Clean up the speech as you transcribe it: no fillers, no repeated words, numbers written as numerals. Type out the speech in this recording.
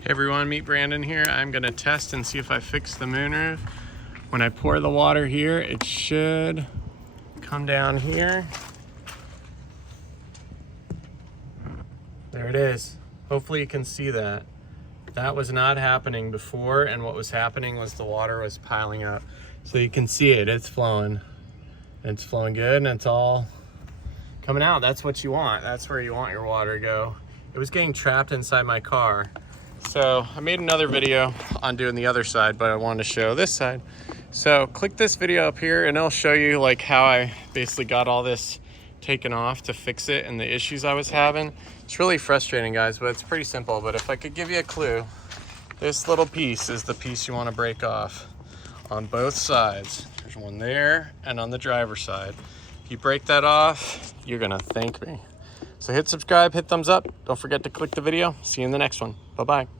Hey everyone, meet Brandon here. I'm gonna test and see if I fix the moonroof. When I pour the water here, it should come down here. There it is. Hopefully you can see that. That was not happening before, and what was happening was the water was piling up. So you can see it, it's flowing. It's flowing good and it's all coming out. That's what you want. That's where you want your water to go. It was getting trapped inside my car. So I made another video on doing the other side, but I wanted to show this side. So click this video up here and it'll show you like how I basically got all this taken off to fix it and the issues I was having. It's really frustrating, guys, but it's pretty simple. But if I could give you a clue, this little piece is the piece you want to break off on both sides. There's one there and on the driver's side. If you break that off, you're gonna thank me. So hit subscribe, hit thumbs up. Don't forget to click the video. See you in the next one. Bye-bye.